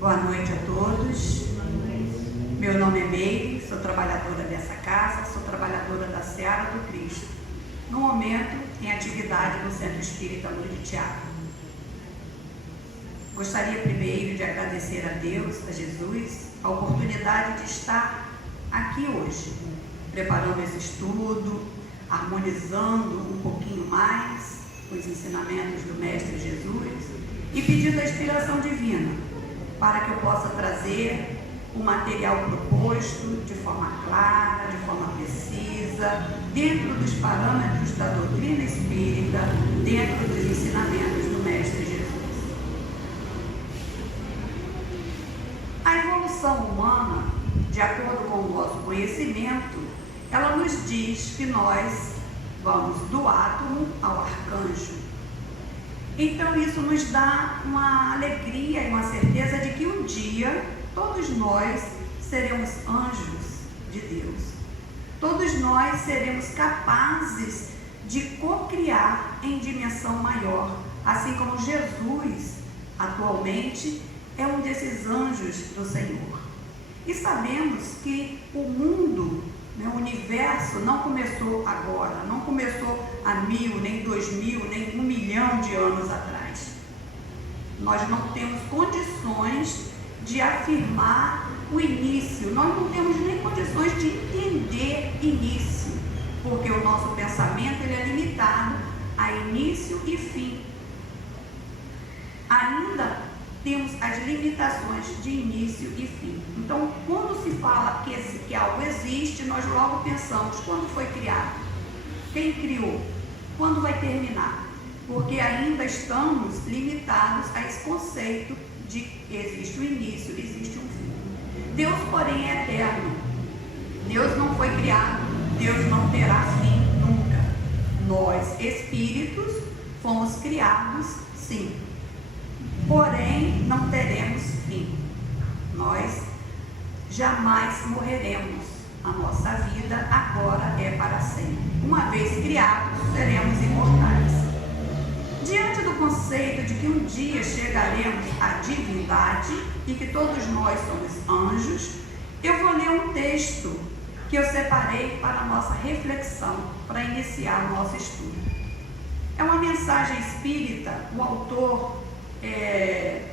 Boa noite a todos. Meu nome é Meire, sou trabalhadora dessa casa, sou trabalhadora da Seara do Cristo. No momento, em atividade no Centro Espírita Luiz Tiago. Gostaria primeiro de agradecer a Deus, a Jesus, a oportunidade de estar aqui hoje, preparando esse estudo, harmonizando um pouquinho mais os ensinamentos do Mestre Jesus e pedindo a inspiração divina para que eu possa trazer o material proposto de forma clara, de forma precisa, dentro dos parâmetros da doutrina espírita, dentro dos ensinamentos do Mestre Jesus. A evolução humana, de acordo com o nosso conhecimento, ela nos diz que nós vamos do átomo ao arcanjo. Então isso nos dá uma alegria e uma certeza de que um dia todos nós seremos anjos de Deus. Todos nós seremos capazes de co-criar em dimensão maior, assim como Jesus atualmente é um desses anjos do Senhor. E sabemos que o mundo, o universo não começou agora, não começou há 1000, nem 2000, nem 1 milhão de anos atrás. Nós não temos condições de afirmar o início, nós não temos nem condições de entender início, porque o nosso pensamento ele é limitado a início e fim. Ainda temos as limitações de início e fim. Então, quando se fala que algo existe, nós logo pensamos, quando foi criado? Quem criou? Quando vai terminar? Porque ainda estamos limitados a esse conceito de que existe o início, existe um fim. Deus, porém, é eterno. Deus não foi criado, Deus não terá fim nunca. Nós, espíritos, fomos criados, sim. Porém, não teremos fim. Nós jamais morreremos. A nossa vida agora é para sempre. Uma vez criados, seremos imortais. Diante do conceito de que um dia chegaremos à divindade e que todos nós somos anjos, eu vou ler um texto que eu separei para a nossa reflexão, para iniciar o nosso estudo. É uma mensagem espírita, o autor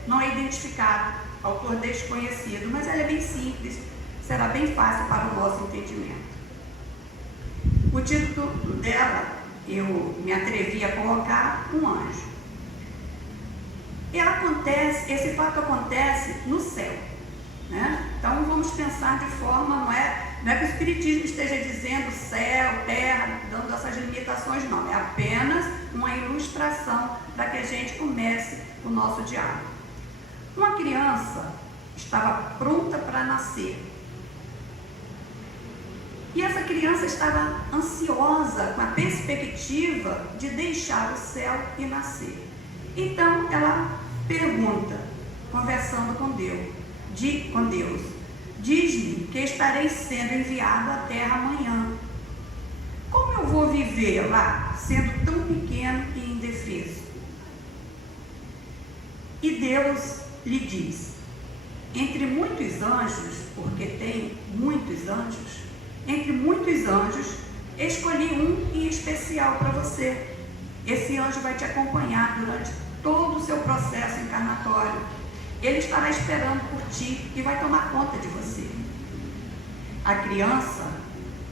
não é identificado, autor desconhecido, mas ela é bem simples, será bem fácil para o nosso entendimento. O título dela, eu me atrevi a colocar um anjo. Esse fato acontece no céu, né? Então vamos pensar de forma, não é que o Espiritismo esteja dizendo céu, terra, dando essas limitações, não, é apenas uma ilustração para que a gente comece o nosso diálogo. Uma criança estava pronta para nascer. E essa criança estava ansiosa com a perspectiva de deixar o céu e nascer. Então ela pergunta, conversando com Deus, diz-me que estarei sendo enviado à terra amanhã. Como eu vou viver lá, sendo tão pequeno e indefeso? E Deus lhe diz, entre muitos anjos, porque tem muitos anjos, entre muitos anjos, escolhi um em especial para você. Esse anjo vai te acompanhar durante todo o seu processo encarnatório. Ele estará esperando por ti e vai tomar conta de você. A criança,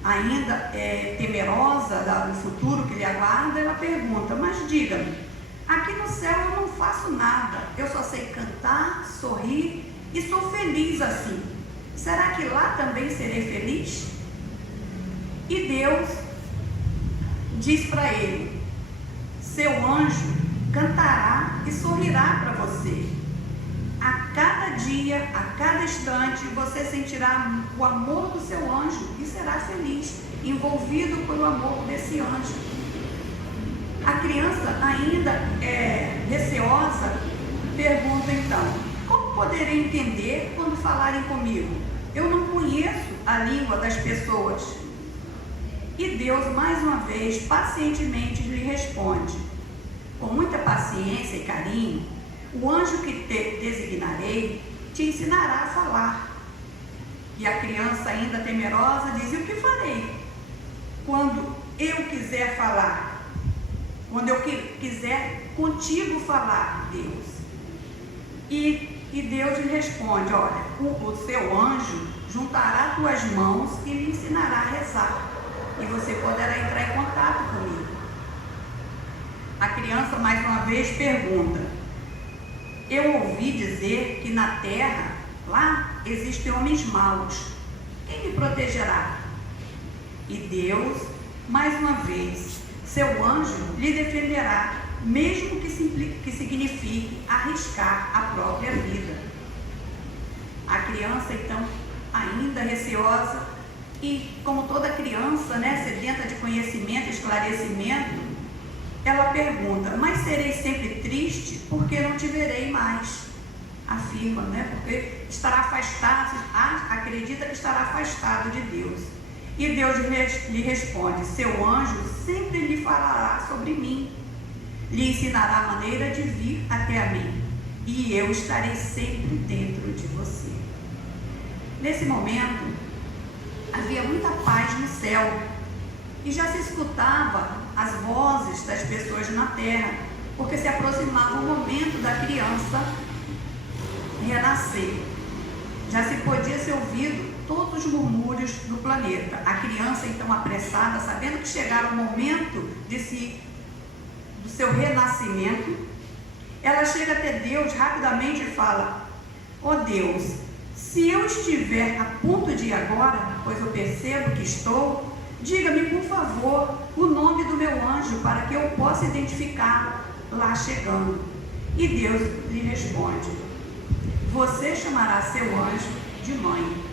ainda temerosa do futuro que lhe aguarda, ela pergunta, mas diga-me, aqui no céu eu não faço nada, eu só sei cantar, sorrir e sou feliz assim. Será que lá também serei feliz? E Deus diz para ele, seu anjo cantará e sorrirá para você. A cada dia, a cada instante, você sentirá o amor do seu anjo e será feliz, envolvido pelo amor desse anjo. A criança, ainda receosa, pergunta então, como poderei entender quando falarem comigo? Eu não conheço a língua das pessoas. E Deus, mais uma vez, pacientemente lhe responde, com muita paciência e carinho, o anjo que te designarei te ensinará a falar. E a criança, ainda temerosa, diz: e o que farei quando eu quiser falar? Quando eu quiser contigo falar, Deus. E Deus lhe responde: olha, o seu anjo juntará tuas mãos e lhe ensinará a rezar. E você poderá entrar em contato comigo. A criança mais uma vez pergunta: eu ouvi dizer que na terra, lá, existem homens maus. Quem me protegerá? E Deus, mais uma vez, seu anjo lhe defenderá, mesmo que signifique arriscar a própria vida. A criança, então, ainda receosa, e como toda criança, sedenta de conhecimento e esclarecimento, ela pergunta: mas serei sempre triste porque não te verei mais? Afirma, porque estará afastado, acredita que estará afastado de Deus. E Deus lhe responde: seu anjo sempre lhe falará sobre mim, lhe ensinará a maneira de vir até a mim, e eu estarei sempre dentro de você. Nesse momento, havia muita paz no céu, e já se escutava as vozes das pessoas na terra, porque se aproximava o momento da criança renascer. Já se podia ser ouvido todos os murmúrios do planeta. A criança, então, apressada, sabendo que chegara o momento do seu renascimento, ela chega até Deus rapidamente e fala: ó Deus, se eu estiver a ponto de ir agora, pois eu percebo que estou, diga-me, por favor, o nome do meu anjo, para que eu possa identificá-lo lá chegando. E Deus lhe responde: você chamará seu anjo de mãe.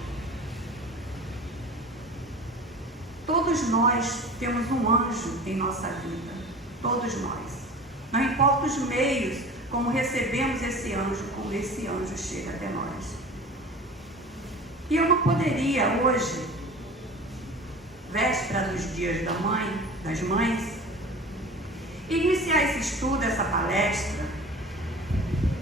Todos nós temos um anjo em nossa vida. Todos nós. Não importa os meios como recebemos esse anjo, como esse anjo chega até nós. E eu não poderia hoje, véspera dos dias das mães, iniciar esse estudo, essa palestra.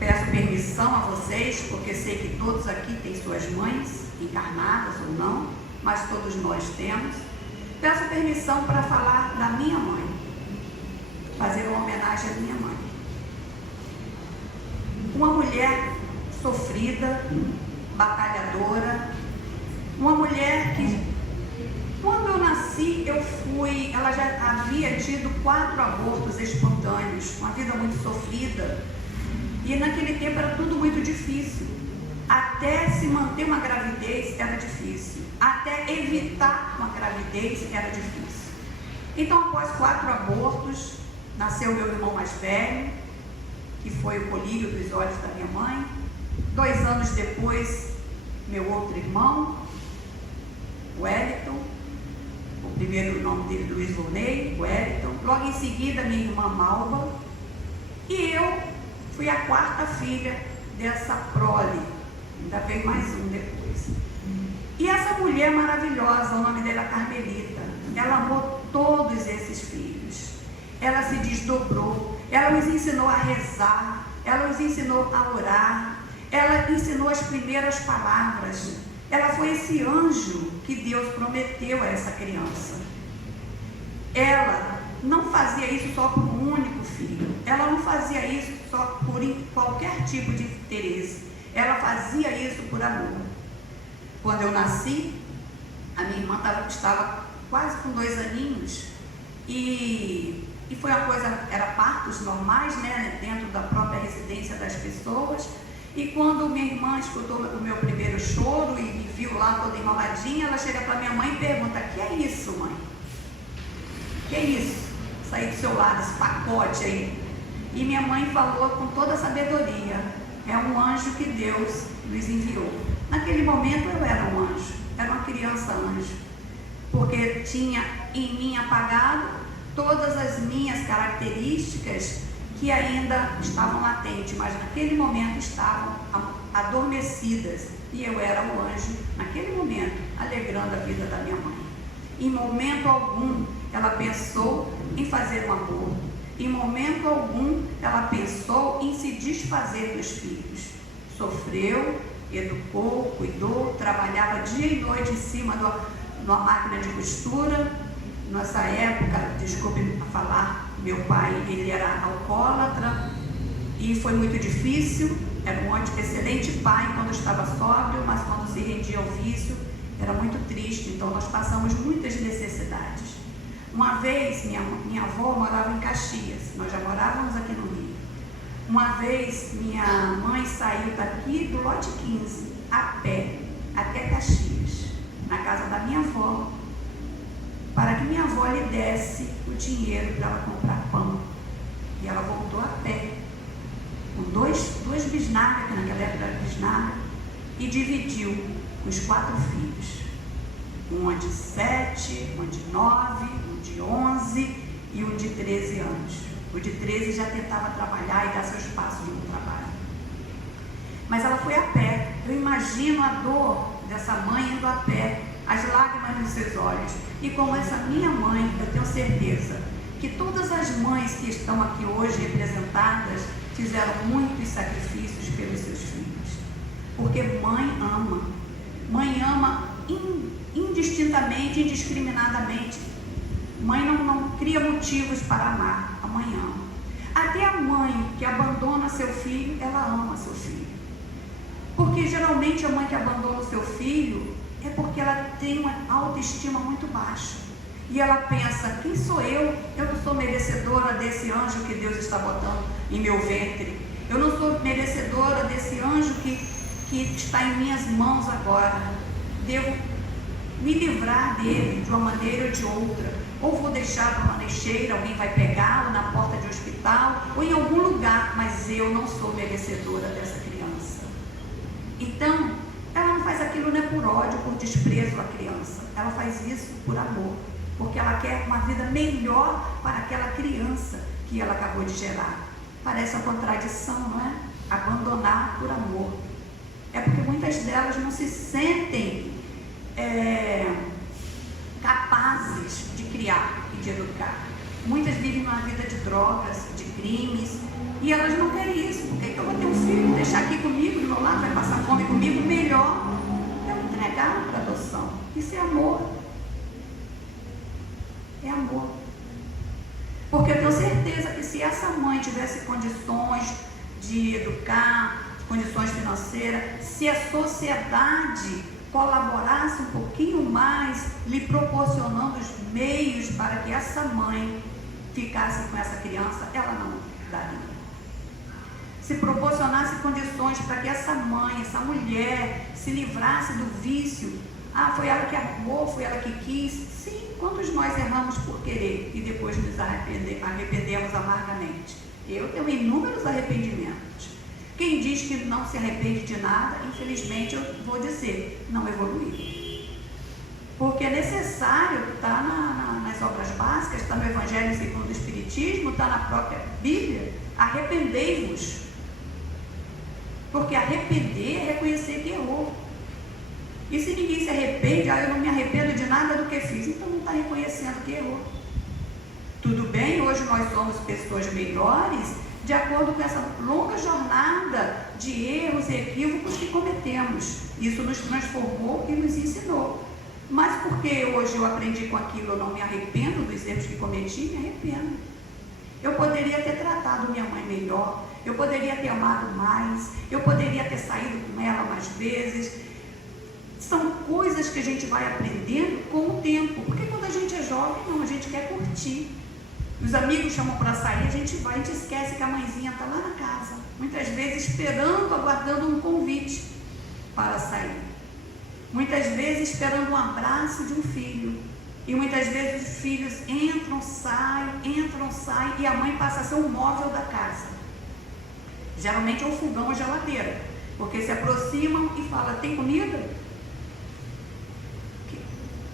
Peço permissão a vocês, porque sei que todos aqui têm suas mães, encarnadas ou não, mas todos nós temos. Peço permissão para falar da minha mãe, fazer uma homenagem à minha mãe. Uma mulher sofrida, batalhadora, uma mulher que, quando eu nasci, ela já havia tido 4 abortos espontâneos, uma vida muito sofrida, e naquele tempo era tudo muito difícil. Até se manter uma gravidez era difícil, até evitar uma gravidez era difícil. Então, após 4 abortos, nasceu meu irmão mais velho, que foi o colírio dos olhos da minha mãe. 2 anos depois, meu outro irmão, Wellington, o primeiro nome dele, Luiz Vonei, Wellington. Logo em seguida, minha irmã Malva. E eu fui a 4ª filha dessa prole. Ainda veio mais um depois. E essa mulher maravilhosa, o nome dela é Carmelita, ela amou todos esses filhos. Ela se desdobrou, ela os ensinou a rezar, ela os ensinou a orar, ela ensinou as primeiras palavras. Ela foi esse anjo que Deus prometeu a essa criança. Ela não fazia isso só por um único filho, ela não fazia isso só por qualquer tipo de interesse, ela fazia isso por amor. Quando eu nasci, a minha irmã estava quase com 2 aninhos, e foi uma coisa, era partos normais, dentro da própria residência das pessoas. E quando minha irmã escutou o meu primeiro choro e me viu lá toda enroladinha, ela chega para minha mãe e pergunta: que é isso, mãe? Que é isso? Sair do seu lado, esse pacote aí. E minha mãe falou com toda a sabedoria: é um anjo que Deus nos enviou. Naquele momento eu era um anjo, era uma criança anjo, porque tinha em mim apagado todas as minhas características que ainda estavam latentes, mas naquele momento estavam adormecidas, e eu era o anjo naquele momento, alegrando a vida da minha mãe. Em momento algum ela pensou em fazer um aborto, em momento algum ela pensou em se desfazer dos filhos. Sofreu, educou, cuidou, trabalhava dia e noite em cima de uma máquina de costura. Nessa época, desculpe falar, meu pai, ele era alcoólatra e foi muito difícil. Era um excelente pai quando estava sóbrio, mas quando se rendia ao vício, era muito triste. Então nós passamos muitas necessidades. Uma vez, minha avó morava em Caxias, nós já morávamos aqui no Rio. Uma vez, minha mãe saiu daqui do lote 15, a pé, até Caxias, na casa da minha avó, para que minha avó lhe desse o dinheiro para ela comprar pão. E ela voltou a pé, com duas bisnagas, que naquela época era bisnaga, e dividiu os 4 filhos. Um de 7, um de 9, um de 11 e um de 13 anos. O de 13 já tentava trabalhar e dar seus passos no trabalho. Mas ela foi a pé. Eu imagino a dor dessa mãe indo a pé, as lágrimas nos seus olhos. E como essa minha mãe, eu tenho certeza que todas as mães que estão aqui hoje representadas fizeram muitos sacrifícios pelos seus filhos. Porque mãe ama indistintamente, indiscriminadamente. Mãe não cria motivos para amar, a mãe ama. Até a mãe que abandona seu filho, ela ama seu filho. Porque geralmente a mãe que abandona o seu filho é porque ela tem uma autoestima muito baixa. E ela pensa, quem sou eu? Eu não sou merecedora desse anjo que Deus está botando em meu ventre. Eu não sou merecedora desse anjo que está em minhas mãos agora. Devo me livrar dele de uma maneira ou de outra. Ou vou deixar para uma lixeira, alguém vai pegá-lo na porta de hospital, ou em algum lugar, mas eu não sou merecedora dessa criança. Então, ela não faz aquilo não é por ódio, por desprezo à criança. Ela faz isso por amor, porque ela quer uma vida melhor para aquela criança que ela acabou de gerar. Parece uma contradição, não é? Abandonar por amor. É porque muitas delas não se sentem capazes de criar e de educar. Muitas vivem uma vida de drogas, de crimes, e elas não querem isso. Por que eu vou ter um filho, deixar aqui comigo, do meu lado, vai passar fome comigo? Melhor eu entregar para adoção. Isso é amor. É amor. Porque eu tenho certeza que se essa mãe tivesse condições de educar, condições financeiras, se a sociedade colaborasse um pouquinho mais, lhe proporcionando os meios para que essa mãe ficasse com essa criança, ela não daria. Se proporcionasse condições para que essa mãe, essa mulher, se livrasse do vício. Foi ela que amou, foi ela que quis. Sim, quantos nós erramos por querer e depois nos arrependemos amargamente? Eu tenho inúmeros arrependimentos. Quem diz que não se arrepende de nada, infelizmente eu vou dizer, não evoluiu. Porque é necessário, está nas obras básicas, está no Evangelho segundo o Espiritismo, está na própria Bíblia, arrependei-vos. Porque arrepender é reconhecer que errou. E se ninguém se arrepende, eu não me arrependo de nada do que fiz, então não está reconhecendo que errou. Tudo bem, hoje nós somos pessoas melhores, de acordo com essa longa jornada de erros e equívocos que cometemos. Isso nos transformou e nos ensinou. Mas porque hoje eu aprendi com aquilo, eu não me arrependo dos erros que cometi, me arrependo. Eu poderia ter tratado minha mãe melhor, eu poderia ter amado mais, eu poderia ter saído com ela mais vezes. São coisas que a gente vai aprendendo com o tempo. Porque quando a gente é jovem, não, a gente quer curtir. Os amigos chamam para sair, a gente vai, a gente esquece que a mãezinha está lá na casa, muitas vezes esperando, aguardando um convite para sair. Muitas vezes esperando um abraço de um filho. E muitas vezes os filhos entram, saem, e a mãe passa a ser um móvel da casa. Geralmente é um fogão ou geladeira, porque se aproximam e falam, tem comida?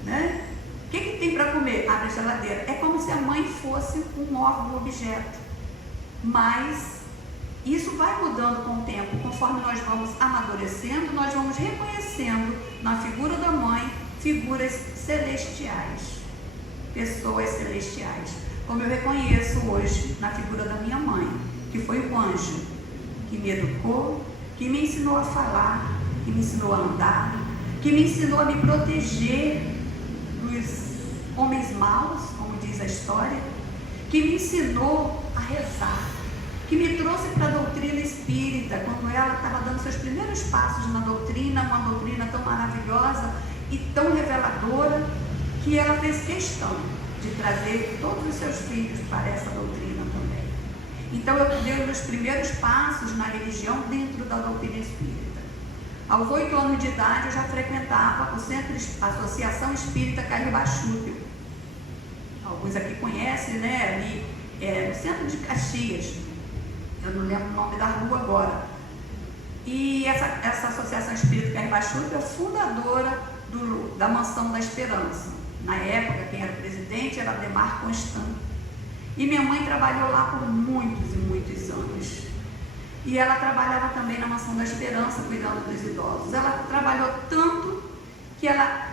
Né? O que tem para comer? Abre a geladeira. É como se a mãe fosse um móvel, um objeto. Mas isso vai mudando com o tempo. Conforme nós vamos amadurecendo, nós vamos reconhecendo na figura da mãe figuras celestiais, pessoas celestiais. Como eu reconheço hoje na figura da minha mãe, que foi o anjo que me educou, que me ensinou a falar, que me ensinou a andar, que me ensinou a me proteger dos homens maus, como diz a história, que me ensinou a rezar, que me trouxe para a doutrina espírita, quando ela estava dando seus primeiros passos na doutrina, uma doutrina tão maravilhosa e tão reveladora, que ela fez questão de trazer todos os seus filhos para essa doutrina também. Então eu dei os meus primeiros passos na religião dentro da doutrina espírita. Aos 8 anos de idade eu já frequentava o Centro Associação Espírita Caribachúbio. Alguns aqui conhecem, né? Ali no centro de Caxias. Eu não lembro o nome da rua agora. E essa Associação Espírita Caribachúbio é fundadora da Mansão da Esperança. Na época, quem era o presidente era Ademar Constant. E minha mãe trabalhou lá por muitos e muitos anos. E ela trabalhava também na Mansão da Esperança, cuidando dos idosos. Ela trabalhou tanto que ela,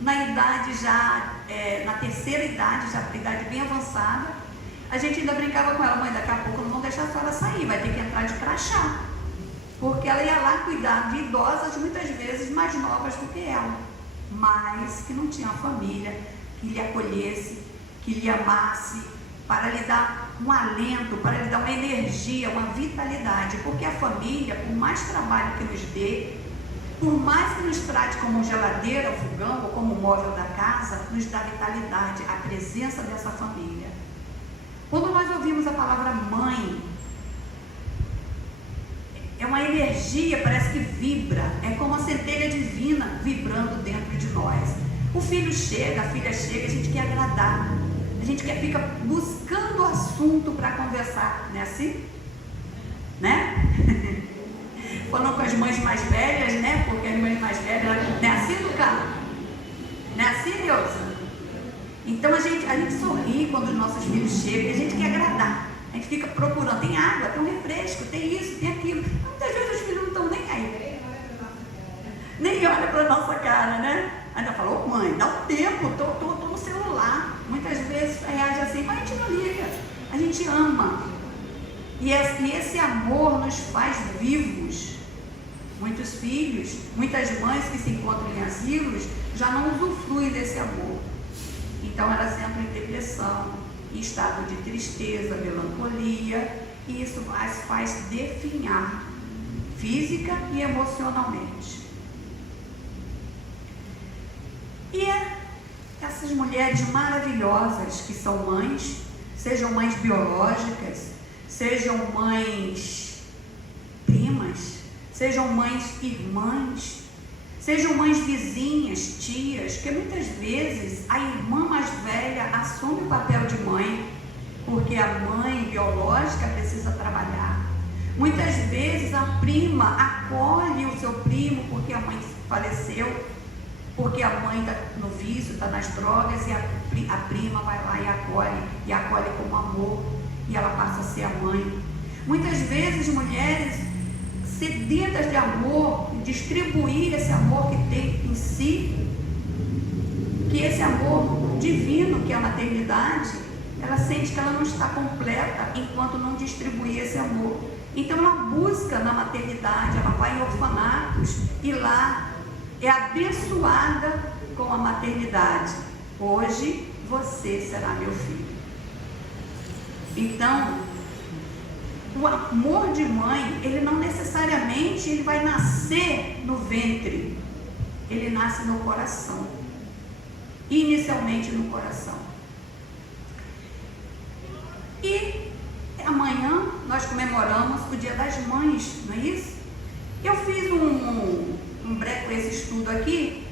na idade já, na terceira idade, já idade bem avançada, a gente ainda brincava com ela: mãe, daqui a pouco não vão deixar a senhora sair, vai ter que entrar de crachá. Porque ela ia lá cuidar de idosas, muitas vezes mais novas do que ela, mas que não tinha família que lhe acolhesse, que lhe amasse, para lhe dar um alento, para lhe dar uma energia, uma vitalidade. Porque a família, por mais trabalho que nos dê, por mais que nos trate como geladeira, fogão ou como móvel da casa, nos dá vitalidade, a presença dessa família. Quando nós ouvimos a palavra mãe, é uma energia, parece que vibra, é como a centelha divina vibrando dentro de nós. O filho chega, a filha chega, a gente quer agradar, a gente fica buscando assunto para conversar, não é assim? Né? Falando com as mães mais velhas, né? Porque as mães mais velhas, não é assim, Lucas? Não é assim, Neuza? Então a gente sorri quando os nossos filhos chegam, a gente quer agradar. A gente fica procurando, tem água, tem um refresco, tem isso, tem aquilo. Muitas vezes os filhos não estão nem aí. Nem olha para a nossa cara, né? Ainda falou: mãe, dá um tempo, tô no celular. Muitas vezes reage assim, mas a gente não liga, a gente ama. E esse amor nos faz vivos. Muitos filhos, muitas mães que se encontram em asilos já não usufruem desse amor. Então elas entram em depressão, em estado de tristeza, melancolia, e isso as faz definhar física e emocionalmente. E essas mulheres maravilhosas que são mães, sejam mães biológicas, sejam mães primas, sejam mães irmãs, sejam mães vizinhas, tias, que muitas vezes a irmã mais velha assume o papel de mãe, porque a mãe biológica precisa trabalhar. Muitas vezes a prima acolhe o seu primo porque a mãe faleceu, porque a mãe está no vício, está nas drogas, e a prima vai lá e acolhe como amor, e ela passa a ser a mãe. Muitas vezes mulheres sedentas de amor, distribuir esse amor que tem em si, que esse amor divino que é a maternidade, ela sente que ela não está completa enquanto não distribuir esse amor. Então ela busca na maternidade, ela vai em orfanatos e lá é abençoada com a maternidade. Hoje você será meu filho. Então, o amor de mãe, ele não necessariamente ele vai nascer no ventre, ele nasce no coração, inicialmente no coração. E amanhã nós comemoramos o Dia das Mães, não é isso? Eu fiz um breve esse estudo aqui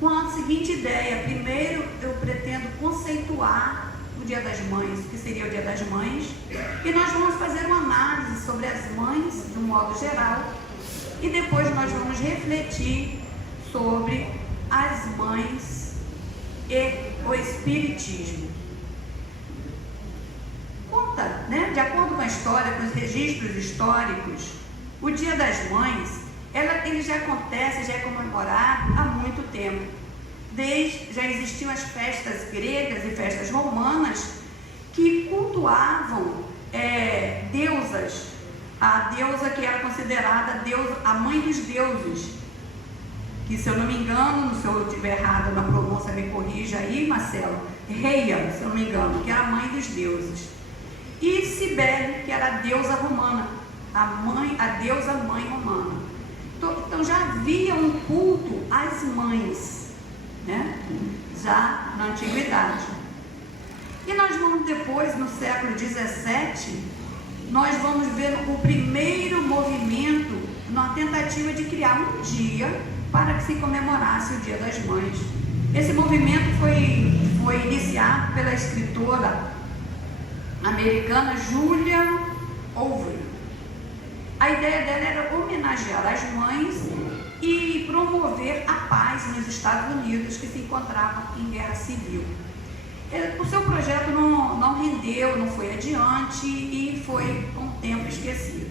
com a seguinte ideia: primeiro eu pretendo conceituar o Dia das Mães, o que seria o Dia das Mães, e nós vamos fazer uma análise sobre as mães de um modo geral, e depois nós vamos refletir sobre as mães e o espiritismo. Conta, né, de acordo com a história, com os registros históricos, o Dia das Mães, ele já acontece, já é comemorado há muito tempo. Já existiam as festas gregas e festas romanas que cultuavam deusas, a deusa que era considerada a mãe dos deuses, que, se eu não me engano, se eu estiver errado na pronúncia, me corrija aí, Marcelo, Reia, se eu não me engano, que era a mãe dos deuses, e Cibele, que era a deusa romana, a deusa mãe romana. Então já havia um culto às mães, né? Já na antiguidade. E nós vamos depois, no século XVII, nós vamos ver o primeiro movimento na tentativa de criar um dia para que se comemorasse o Dia das Mães. Esse movimento foi iniciado pela escritora americana Julia Owen. A ideia dela era homenagear as mães e promover a paz nos Estados Unidos, que se encontravam em guerra civil. O seu projeto não rendeu, não foi adiante e foi com o tempo esquecido.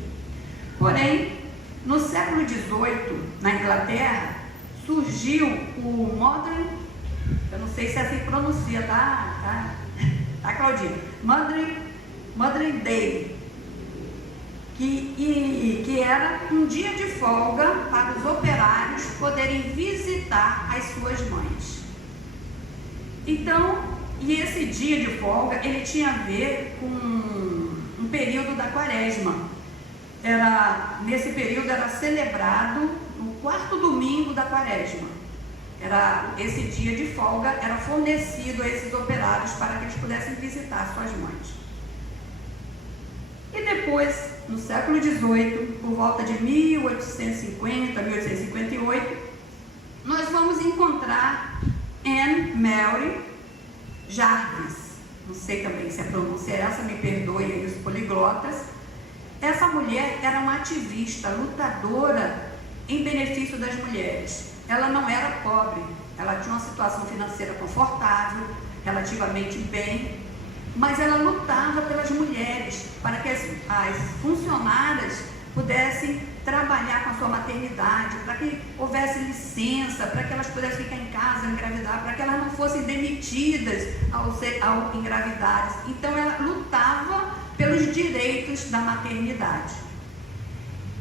Porém, no século XVIII, na Inglaterra, surgiu o Modern, eu não sei se é assim que pronuncia, tá Claudinha? Modern Day, que era um dia de folga para os operários poderem visitar as suas mães. Então, e esse dia de folga, ele tinha a ver com um período da quaresma. Nesse período era celebrado no quarto domingo da quaresma. Esse dia de folga era fornecido a esses operários para que eles pudessem visitar suas mães. E depois, no século XVIII, por volta de 1850, 1858, nós vamos encontrar Anne Mary Jarvis, não sei também se a pronúncia é essa, me perdoe aí os poliglotas. Essa mulher era uma ativista, lutadora em benefício das mulheres. Ela não era pobre, ela tinha uma situação financeira confortável, relativamente bem, mas ela lutava pelas mulheres, para que as funcionárias pudessem trabalhar com a sua maternidade, para que houvesse licença, para que elas pudessem ficar em casa, engravidar, para que elas não fossem demitidas ao engravidar. Então ela lutava pelos direitos da maternidade.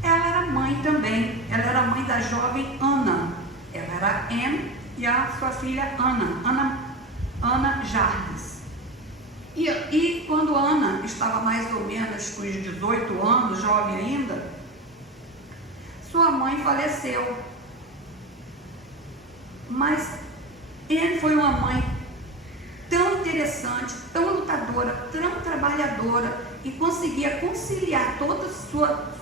Ela era mãe também, ela era mãe da jovem Ana. Ela era Anne e a sua filha Ana Jarvis. E quando Ana estava mais ou menos com os 18 anos, jovem ainda, sua mãe faleceu. Mas Anne foi uma mãe tão interessante, tão lutadora, tão trabalhadora, e conseguia conciliar toda a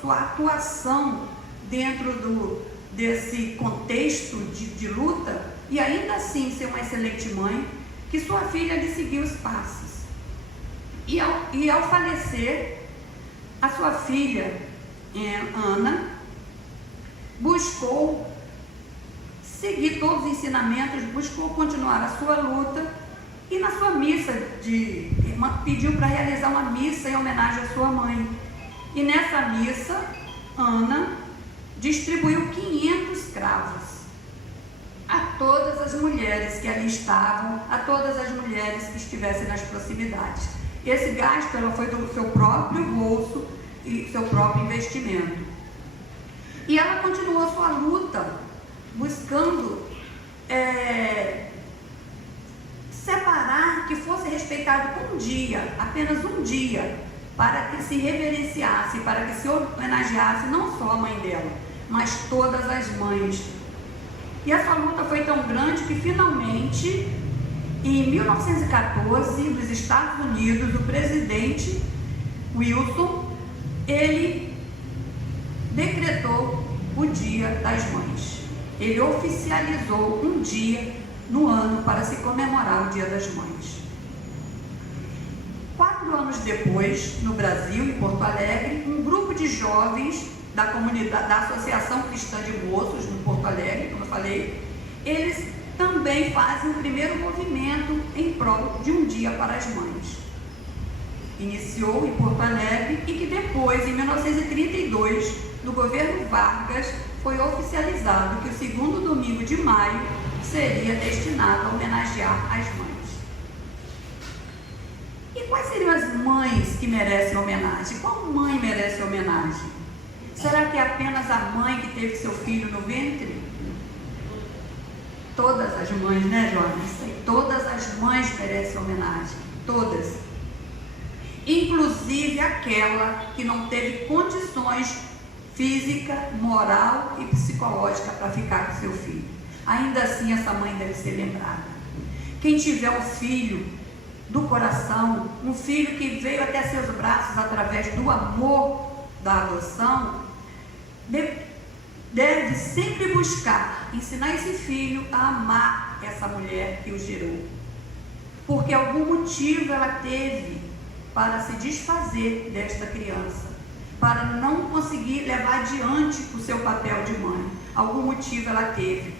sua atuação dentro desse contexto de luta, e ainda assim ser uma excelente mãe, que sua filha lhe seguiu os passos. E ao falecer, a sua filha, Ana, buscou seguir todos os ensinamentos, buscou continuar a sua luta, e na sua missa, pediu para realizar uma missa em homenagem à sua mãe. E nessa missa, Ana distribuiu 500 cravos a todas as mulheres que ali estavam, a todas as mulheres que estivessem nas proximidades. Esse gasto foi do seu próprio bolso e seu próprio investimento. E ela continuou a sua luta, buscando separar, que fosse respeitado um dia, apenas um dia, para que se reverenciasse, para que se homenageasse não só a mãe dela, mas todas as mães. E essa luta foi tão grande que finalmente, em 1914, nos Estados Unidos, o presidente Wilson, ele decretou o Dia das Mães. Ele oficializou um dia no ano para se comemorar o Dia das Mães. 4 anos depois, no Brasil, em Porto Alegre, um grupo de jovens da comunidade, da Associação Cristã de Moços, em Porto Alegre, como eu falei, eles também fazem o primeiro movimento em prol de um dia para as mães. Iniciou em Porto Alegre e que depois, em 1932, no governo Vargas, foi oficializado que o segundo domingo de maio seria destinado a homenagear as mães. E quais seriam as mães que merecem homenagem? Qual mãe merece homenagem? Será que é apenas a mãe que teve seu filho no ventre? Todas as mães, né, Jonas? Todas as mães merecem homenagem, todas. Inclusive aquela que não teve condições física, moral e psicológica para ficar com seu filho. Ainda assim, essa mãe deve ser lembrada. Quem tiver um filho do coração, um filho que veio até seus braços através do amor da adoção, deve sempre buscar ensinar esse filho a amar essa mulher que o gerou, porque algum motivo ela teve para se desfazer desta criança, para não conseguir levar adiante o seu papel de mãe. Algum motivo ela teve.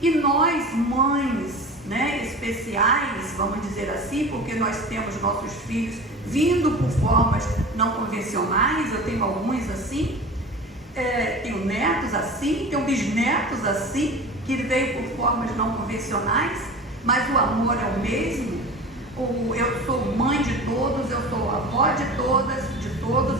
E nós, mães, né, especiais, vamos dizer assim, porque nós temos nossos filhos vindo por formas não convencionais. Eu tenho alguns assim, tenho netos assim, tenho bisnetos assim, que veio por formas não convencionais, mas o amor é o mesmo. Eu sou mãe de todos, eu sou avó de todos,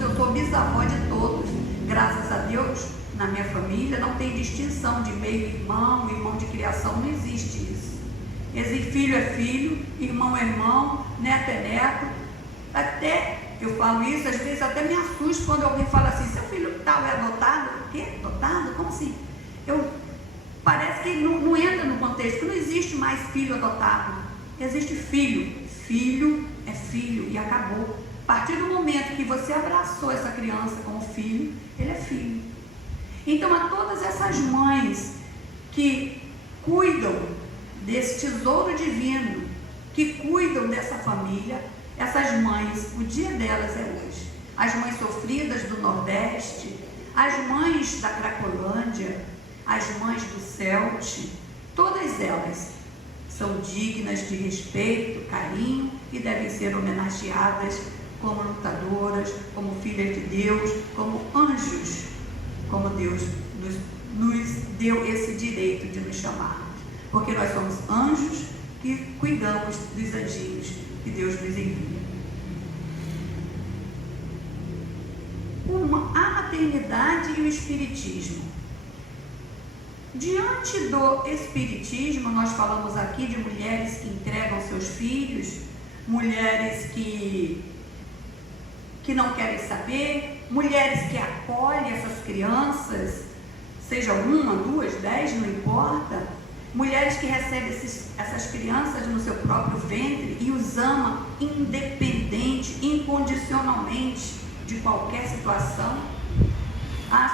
eu sou bisavó de todos. Graças a Deus, na minha família não tem distinção de meio irmão, irmão de criação, não existe isso. Filho é filho, irmão é irmão, neto é neto. Até eu falo isso, às vezes até me assusto quando alguém fala assim: seu filho tal é adotado? O quê? Adotado? Como assim? Parece que não entra no contexto, que não existe mais filho adotado. Existe filho. Filho é filho e acabou. A partir do momento que você abraçou essa criança como filho, ele é filho. Então, a todas essas mães que cuidam desse tesouro divino, que cuidam dessa família, essas mães, o dia delas é hoje. As mães sofridas do Nordeste, as mães da Cracolândia, as mães do Celte, todas elas são dignas de respeito, carinho e devem ser homenageadas como lutadoras, como filhas de Deus, como anjos, como Deus nos deu esse direito de nos chamar, porque nós somos anjos que cuidamos dos anjinhos que Deus nos envia. A maternidade e o espiritismo. Diante do espiritismo, nós falamos aqui de mulheres que entregam seus filhos, mulheres que não querem saber, mulheres que acolhem essas crianças, seja 1, 2, 10, não importa, mulheres que recebem essas crianças no seu próprio ventre e os amam independente, incondicionalmente de qualquer situação.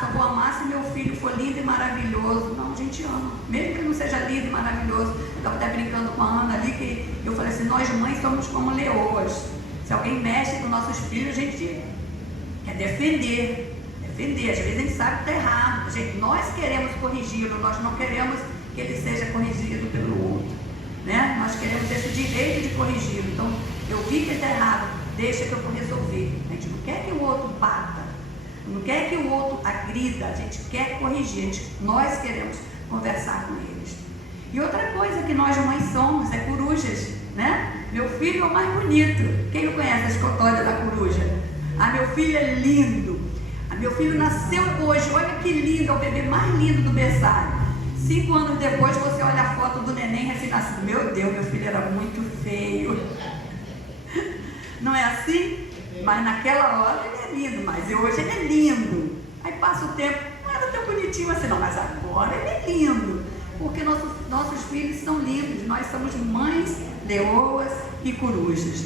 Só vou amar se meu filho for lindo e maravilhoso. Não, a gente ama, mesmo que não seja lindo e maravilhoso. Eu estava até brincando com a Ana ali, que eu falei assim: nós mães somos como leoas. Se alguém mexe com nossos filhos, a gente quer defender. Às vezes a gente sabe que está errado. Nós queremos corrigi-lo, nós não queremos que ele seja corrigido pelo outro, né? Nós queremos esse direito de corrigi-lo. Então, eu vi que ele está errado, deixa que eu vou resolver. A gente não quer que o outro bata, não quer que o outro agrida, a gente quer corrigir, nós queremos conversar com eles. E outra coisa que nós mães somos é corujas, né? Meu filho é o mais bonito. Quem não conhece a escotória da coruja? Meu filho é lindo. Meu filho nasceu hoje, olha que lindo, é o bebê mais lindo do berçário. 5 anos depois você olha a foto do neném recém-nascido: meu Deus, meu filho era muito feio. Não é assim? Mas naquela hora ele é lindo, mas hoje ele é lindo. Aí passa o tempo, não era tão bonitinho assim não, mas agora ele é lindo, porque nossos filhos são lindos. Nós somos mães leoas e corujas.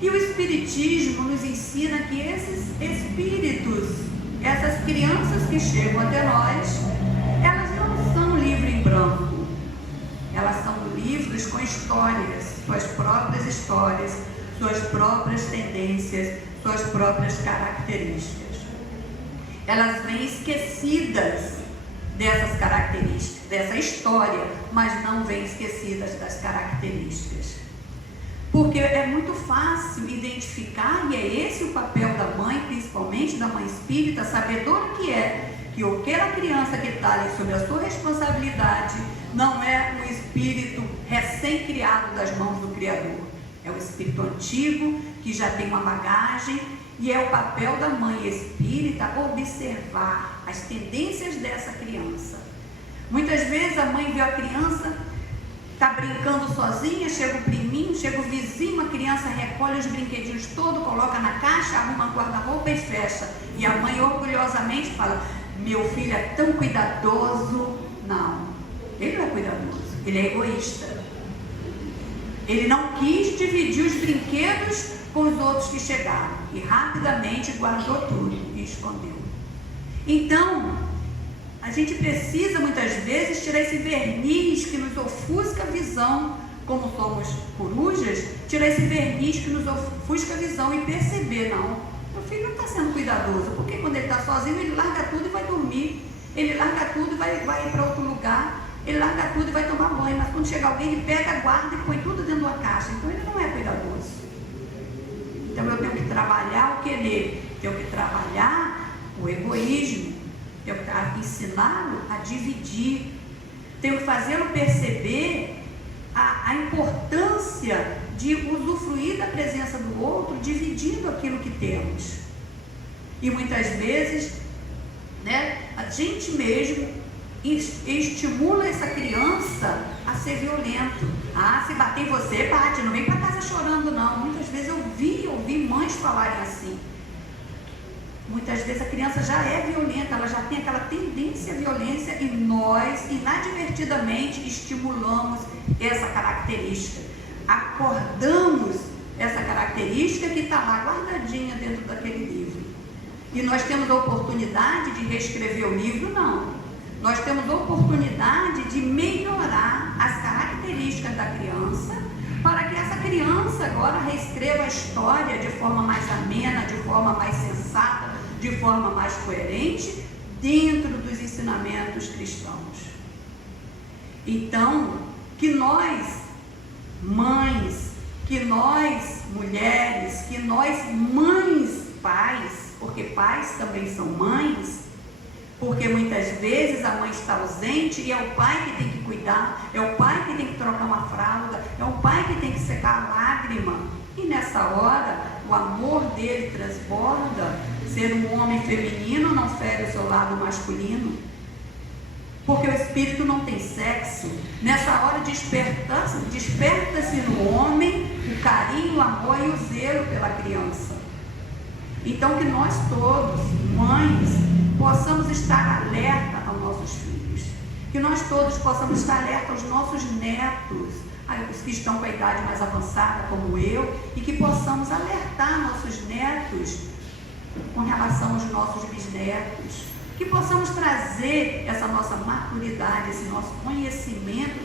E o espiritismo nos ensina que esses espíritos, essas crianças que chegam até nós, elas não são livro em branco, elas são livros com histórias, suas próprias histórias, suas próprias tendências, suas próprias características. Elas vêm esquecidas dessas características, dessa história, mas não vêm esquecidas das características. Porque é muito fácil identificar, e é esse o papel da mãe, principalmente da mãe espírita, sabedora que aquela criança que está ali sob a sua responsabilidade não é um espírito recém-criado das mãos do Criador. É um espírito antigo, que já tem uma bagagem, e é o papel da mãe espírita observar as tendências dessa criança, Muitas vezes a mãe vê a criança, está brincando sozinha, chega o priminho, chega o vizinho, a criança recolhe os brinquedinhos todos, coloca na caixa, arruma guarda-roupa e fecha. E a mãe orgulhosamente fala: meu filho é tão cuidadoso. Não, ele não é cuidadoso, ele é egoísta. Ele não quis dividir os brinquedos com os outros que chegaram e rapidamente guardou tudo e escondeu. Então, a gente precisa muitas vezes tirar esse verniz que nos ofusca a visão, como somos corujas, tirar esse verniz que nos ofusca a visão e perceber: não, meu filho não está sendo cuidadoso, porque quando ele está sozinho ele larga tudo e vai dormir, ele larga tudo e vai ir para outro lugar, ele larga tudo e vai tomar banho, mas quando chega alguém ele pega, guarda e põe tudo dentro de uma caixa. Então ele não é cuidadoso. Então eu tenho que trabalhar o que nele? Tenho que trabalhar o egoísmo, tenho que ensiná-lo a dividir, tenho que fazê-lo perceber a importância de usufruir da presença do outro, dividindo aquilo que temos. E muitas vezes, né, a gente mesmo estimula essa criança a ser violento. Ah, se bater em você, bate, não vem para casa chorando não. Muitas vezes eu ouvi mães falarem assim. Muitas vezes a criança já é violenta, ela já tem aquela tendência à violência e nós inadvertidamente estimulamos essa característica, acordamos essa característica que está lá guardadinha dentro daquele livro. E nós temos a oportunidade de reescrever o livro? Não. Nós temos a oportunidade de melhorar as características da criança para que essa criança agora reescreva a história de forma mais amena, de forma mais sensata, de forma mais coerente, dentro dos ensinamentos cristãos. Então, que nós, mães, que nós, mulheres, que nós, mães, pais, porque pais também são mães, porque muitas vezes a mãe está ausente e é o pai que tem que cuidar, é o pai que tem que trocar uma fralda, é o pai que tem que secar a lágrima. E nessa hora, o amor dele transborda. Ser um homem feminino não fere o seu lado masculino, porque o espírito não tem sexo. Nessa hora desperta-se no homem o carinho, o amor e o zelo pela criança. Então que nós todos, mães, possamos estar alerta aos nossos filhos, que nós todos possamos estar alerta aos nossos netos, os que estão com a idade mais avançada como eu, e que possamos alertar nossos netos com relação aos nossos bisnetos, que possamos trazer essa nossa maturidade, esse nosso conhecimento,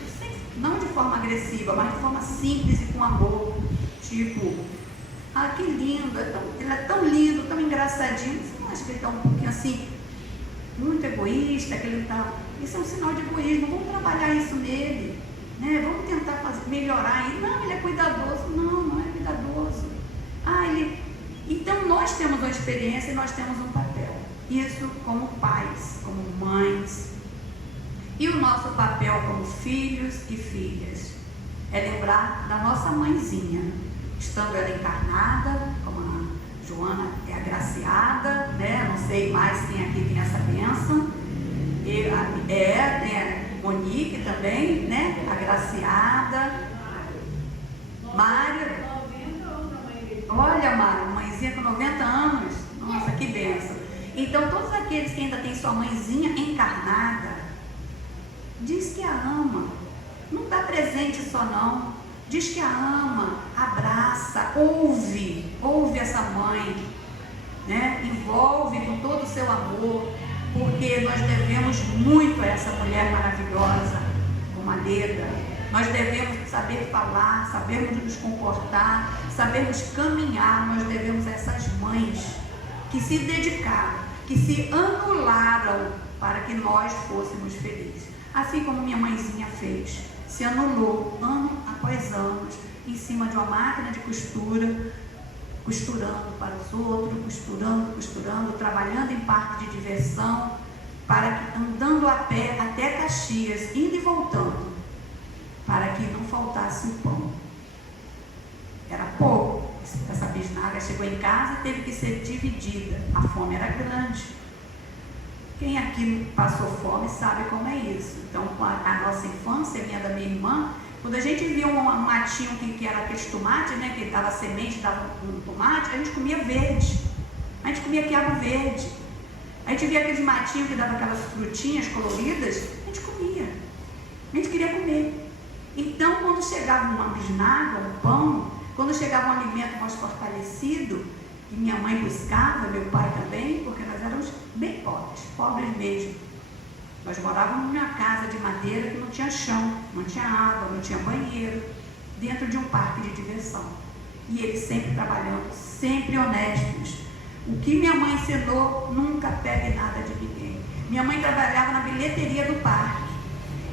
não de forma agressiva, mas de forma simples e com amor, tipo: ah, que lindo, ele é tão lindo, tão engraçadinho. Você não acha que ele está um pouquinho assim, muito egoísta, que ele está... Isso é um sinal de egoísmo, vamos trabalhar isso nele, né? Vamos tentar melhorar ele. Não, ele é cuidadoso. Não, não é cuidadoso. Então nós temos uma experiência e nós temos um papel. Isso como pais, como mães. E o nosso papel como filhos e filhas é lembrar da nossa mãezinha, estando ela encarnada, como a Joana é agraciada, né? Não sei mais quem aqui tem essa bênção. Tem a Monique também, né? Agraciada. Mária. Olha, Mária, mãezinha com 90 anos. Nossa, que bênção. Então, todos aqueles que ainda têm sua mãezinha encarnada, diz que a ama. Não dá presente só não. Diz que a ama, abraça, ouve essa mãe, né? Envolve com todo o seu amor, porque nós devemos muito a essa mulher maravilhosa, como a Leda. Nós devemos saber falar, sabermos nos comportar, sabermos caminhar. Nós devemos a essas mães que se dedicaram, que se anularam para que nós fôssemos felizes. Assim como minha mãezinha fez, se anulou ano após ano, em cima de uma máquina de costura, costurando para os outros, costurando, trabalhando em parque de diversão, andando a pé até Caxias, indo e voltando, para que não faltasse o pão. Era pouco. Essa bisnaga chegou em casa e teve que ser dividida. A fome era grande. Quem aqui passou fome sabe como é isso. Então, a nossa infância, minha da minha irmã, quando a gente via um matinho que era aqueles tomates, né, que dava semente, dava um tomate, a gente comia verde. A gente comia quiabo verde. A gente via aqueles matinhos que davam aquelas frutinhas coloridas, a gente comia. A gente queria comer. Então, quando chegava uma bisnaga, um pão, quando chegava um alimento mais fortalecido, que minha mãe buscava, meu pai também, porque nós éramos bem pobres mesmo. Nós morávamos numa casa de madeira que não tinha chão, não tinha água, não tinha banheiro, dentro de um parque de diversão. E eles sempre trabalhando, sempre honestos. O que minha mãe ensinou, nunca pegue nada de ninguém. Minha mãe trabalhava na bilheteria do parque.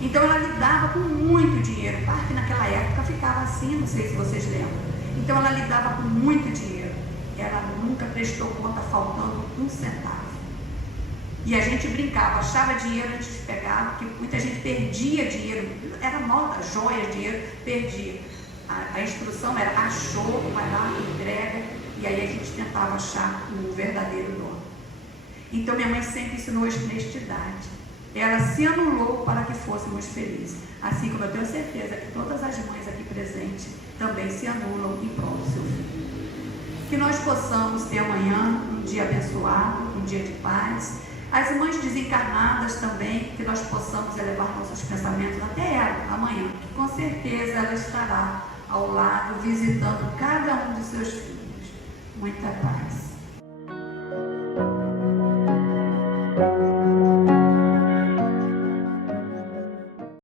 Então ela lidava com muito dinheiro. O parque naquela época ficava assim, não sei se vocês lembram. Então ela lidava com muito dinheiro. Ela nunca prestou conta faltando um centavo. E a gente brincava, achava dinheiro, a gente pegava, porque muita gente perdia dinheiro, era nota, joias, dinheiro, perdia. A instrução era, achou, vai lá, entrega, e aí a gente tentava achar o verdadeiro dono. Então minha mãe sempre ensinou a honestidade. Ela se anulou para que fôssemos felizes. Assim como eu tenho certeza que todas as mães aqui presentes também se anulam em prol do seu filho. Que nós possamos ter amanhã um dia abençoado, um dia de paz. As mães desencarnadas também, que nós possamos elevar nossos pensamentos até ela amanhã, que com certeza ela estará ao lado, visitando cada um dos seus filhos. Muita paz.